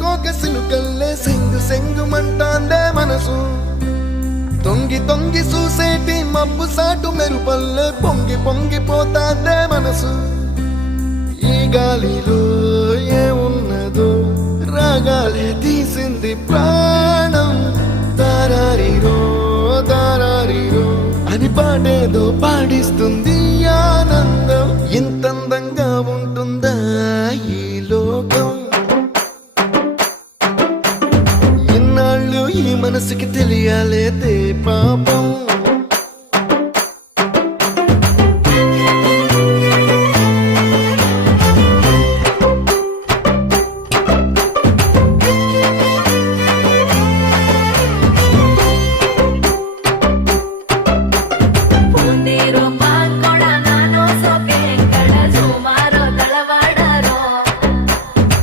కోక సిలుకల్లే సెంగు సెంగు మంటాందే మనసు తొంగి తొంగి చూసేటి మబ్బు సాటు మెరుపల్లే పొంగి పొంగిపోతాందే మనసు ఈ గాలిలో ఏమున్నదో రాగాలే తీసింది